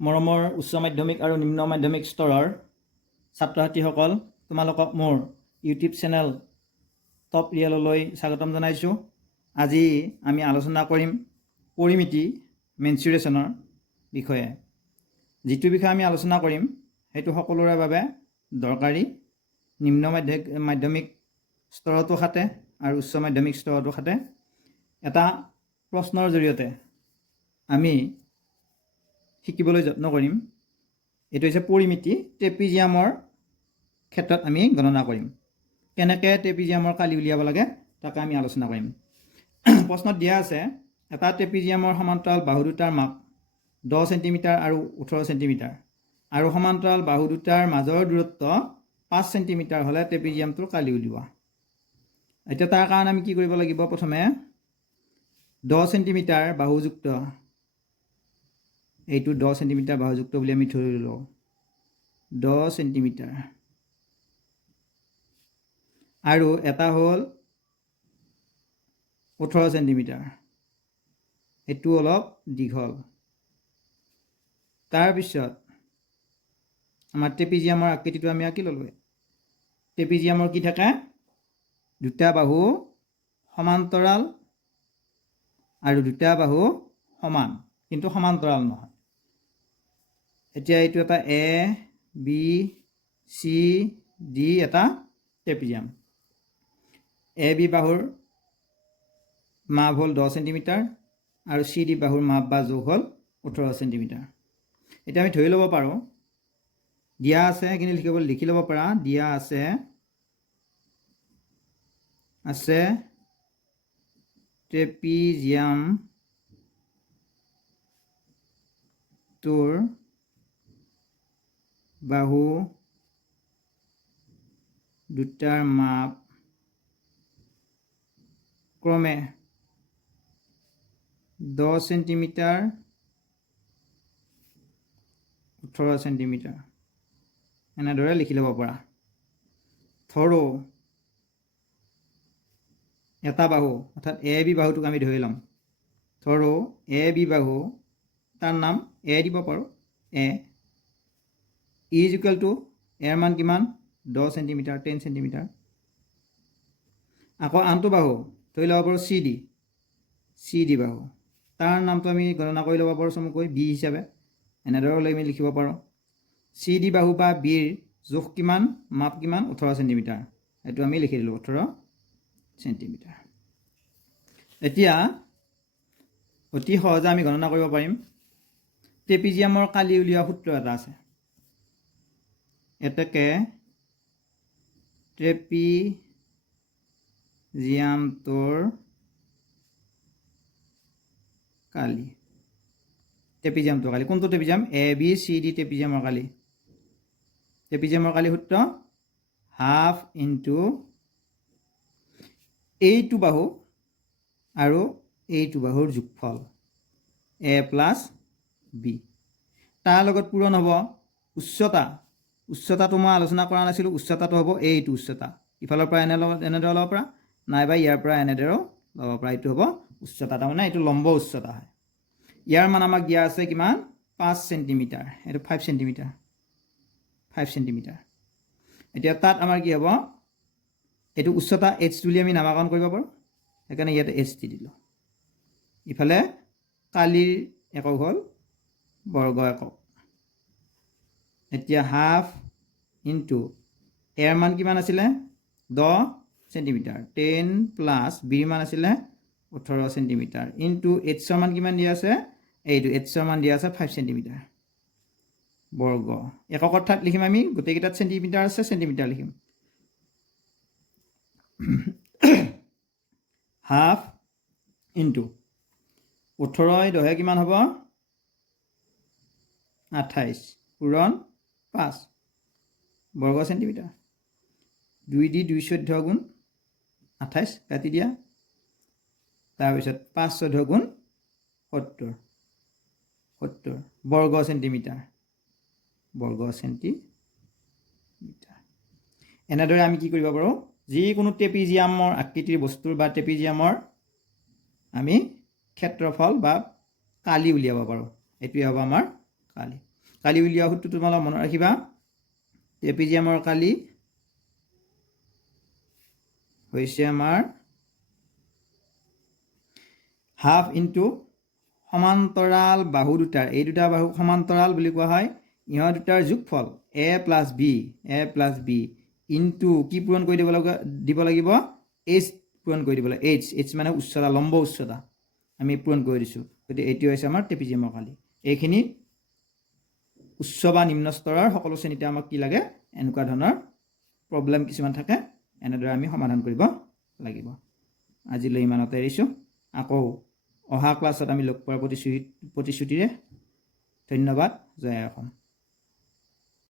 মৰমৰ উচ্চ মাধ্যমিক আৰু নিম্ন মাধ্যমিক স্তৰৰ ছাত্ৰ ছাত্ৰীসকল, তোমালোকক মোৰ ইউটিউব চেনেল টপ ৰিয়েললৈ স্বাগতম জনাইছোঁ। আজি আমি আলোচনা কৰিম পৰিমিতি মেনচুৰেশ্যনৰ বিষয়ে। যিটো বিষয়ে আমি আলোচনা কৰিম সেইটো সকলোৰে বাবে দৰকাৰী। নিম্ন মাধ্যমিক স্তৰতো খাটে আৰু উচ্চ মাধ্যমিক স্তৰতো খাটে। এটা প্ৰশ্নৰ জৰিয়তে আমি শিকিবলৈ যত্ন কৰিম। এইটো হৈছে পৰিমিতি। ট্ৰেপিজিয়ামৰ ক্ষেত্ৰত আমি গণনা কৰিম। কেনেকৈ ট্ৰেপিজিয়ামৰ কালি উলিয়াব লাগে তাকে আমি আলোচনা কৰিম। প্ৰশ্নত দিয়া আছে এটা ট্ৰেপিজিয়ামৰ সমান্তৰাল বাহু দুটাৰ মাপ 10 চেণ্টিমিটাৰ আৰু 18 চেণ্টিমিটাৰ আৰু সমান্তৰাল বাহু দুটাৰ মাজৰ দূৰত্ব 5 চেণ্টিমিটাৰ হ'লে ট্ৰেপিজিয়ামটোৰ কালি উলিওৱা। এতিয়া তাৰ কাৰণে আমি কি কৰিব লাগিব? প্ৰথমে 10 চেণ্টিমিটাৰ বাহুযুক্ত, এইটো 10 চেণ্টিমিটাৰ বাহুযুক্ত বুলি আমি ধৰি লওঁ। 10 চেণ্টিমিটাৰ আৰু এটা হ'ল 18 চেণ্টিমিটাৰ, এইটো অলপ দীঘল। তাৰপিছত আমাৰ ট্ৰেপিজিয়ামৰ আকৃতিটো আমি আঁকি ল'লোঁ। ট্ৰেপিজিয়ামৰ কি থাকে? দুটা বাহু সমান্তৰাল আৰু দুটা বাহু সমান, কিন্তু সমান্তৰাল নহয়। এতিয়া এইটো এটা এ বি চি ডি এটা ট্ৰেপিজিয়াম। এ বি বাহুৰ মাপ হ'ল 10 চেণ্টিমিটাৰ আৰু চি ডি বাহুৰ মাপ বা জোখ হ'ল 18 চেণ্টিমিটাৰ। এতিয়া আমি ধৰি ল'ব পাৰোঁ, দিয়া আছে, সেইখিনি লিখি ল'ব পাৰা। দিয়া আছে ট্ৰেপিজিয়ামটোৰ বাহু দুটাৰ মাপ ক্ৰমে 10 চেণ্টিমিটাৰ 18 চেণ্টিমিটাৰ এনেদৰে লিখি ল'ব পাৰা। ধৰো এটা বাহু অৰ্থাৎ এ বি বাহুটোক আমি ধৰি ল'ম। ধৰো এ বি বাহু, তাৰ নাম এ দিব পাৰোঁ। এ ইজ ইকুৱেল টু এৰ মান কিমান? 10 চেণ্টিমিটাৰ 10 চেণ্টিমিটাৰ। আকৌ আনটো বাহু ধৰি ল'ব পাৰোঁ চি ডি বাহু, তাৰ নামটো আমি গণনা কৰি ল'ব পাৰোঁ চমুকৈ বি হিচাপে। এনেদৰে আমি লিখিব পাৰোঁ। চি ডি বাহু বা বিৰ জোখ কিমান, মাপ কিমান? 18 চেণ্টিমিটাৰ। এইটো আমি লিখি দিলোঁ 18 চেণ্টিমিটাৰ। এতিয়া অতি সহজে আমি গণনা কৰিব পাৰিম। ট্ৰেপিজিয়ামৰ কালি উলিওৱা সূত্ৰ এটা আছে। এতেকে ট্ৰেপিজিয়ামটোৰ কালি, ট্ৰেপিজিয়ামটোৰ কালি কোনটো trapezium? A B C D ট্ৰেপিজিয়ামৰ কালি। ট্ৰেপিজিয়ামৰ কালি সূত্ৰ হাফ ইনটু এইটো বাহু আৰু এইটো বাহুৰ যোগফল এ প্লাছ বি। তাৰ লগত পূৰণ হ'ব উচ্চতা। উচ্চতাটো মই আলোচনা কৰা নাছিলোঁ। উচ্চতাটো হ'ব এইটো উচ্চতা। ইফালৰ পৰা এনেদৰে ল'ব পৰা, নাইবা ইয়াৰ পৰা এনেদৰেও ল'ব পৰা। এইটো হ'ব উচ্চতা, তাৰমানে এইটো লম্ব উচ্চতা হয়। ইয়াৰ মান আমাক দিয়া আছে কিমান? 5 চেণ্টিমিটাৰ। এইটো 5 চেণ্টিমিটাৰ 5 চেণ্টিমিটাৰ। এতিয়া তাত আমাৰ কি হ'ব? এইটো উচ্চতা এইচ বুলি আমি নামাকৰণ কৰিব পাৰোঁ, সেইকাৰণে ইয়াতে এইচ দি দিলোঁ। ইফালে কালিৰ একক হ'ল বৰ্গ একক। এতিয়া হাফ ইনটু এৰ মান কিমান আছিলে? 10 চেণ্টিমিটাৰ। 10 প্লাছ বিৰ মান আছিলে 18 চেণ্টিমিটাৰ ইনটু এইচৰ মান কিমান দিয়া আছে? এইটো এইচৰ মান দিয়া আছে 5 চেণ্টিমিটাৰ বৰ্গ। এককৰ ঠাইত লিখিম আমি, গোটেইকেইটাত চেণ্টিমিটাৰ আছে, চেণ্টিমিটাৰ লিখিম। হাফ ইনটু 18 10 কিমান হ'ব? 28 পূৰণ 5 বৰ্গ চেণ্টিমিটাৰ। 2 দি 2 14 গুণ 28 কাটি দিয়া। তাৰপিছত 5 14 গুণ 70 বৰ্গ চেণ্টিমিটাৰ বৰ্গ চেণ্টিমিটাৰ। এনেদৰে আমি কি কৰিব পাৰোঁ? যিকোনো ট্ৰেপিজিয়ামৰ আকৃতিৰ বস্তুৰ বা ট্ৰেপিজিয়ামৰ আমি ক্ষেত্ৰফল বা কালি উলিয়াব পাৰোঁ। এইটোৱে হ'ব আমাৰ কালি। কালি উলিওৱা সূত্ৰটো তোমালোকে মনত ৰাখিবা ট্ৰেপিজিয়ামৰ কালি হৈছে আমাৰ হাফ ইনটু সমান্তৰাল বাহু দুটাৰ এই দুটা বাহু সমান্তৰাল বুলি কোৱা হয় ইহঁত দুটাৰ যোগফল a প্লাছ বি ইনটু কি পূৰণ কৰি দিব লাগিব h পূৰণ কৰি দিব লাগিব h মানে উচ্চতা লম্ব উচ্চতা আমি পূৰণ কৰি দিছোঁ গতিকে এইটো হৈছে আমাৰ ট্ৰেপিজিয়ামৰ কালি এইখিনি উচ্চ বা নিম্ন স্তৰৰ সকলো শ্ৰেণীতে আমাক কি লাগে এনেকুৱা ধৰণৰ প্ৰব্লেম কিছুমান থাকে এনেদৰে আমি সমাধান কৰিব লাগিব আজিলৈ ইমানতে এৰিছোঁ আকৌ অহা ক্লাছত আমি লগ পোৱাৰ প্ৰতিশ্ৰুতিৰে ধন্যবাদ জয় অসম।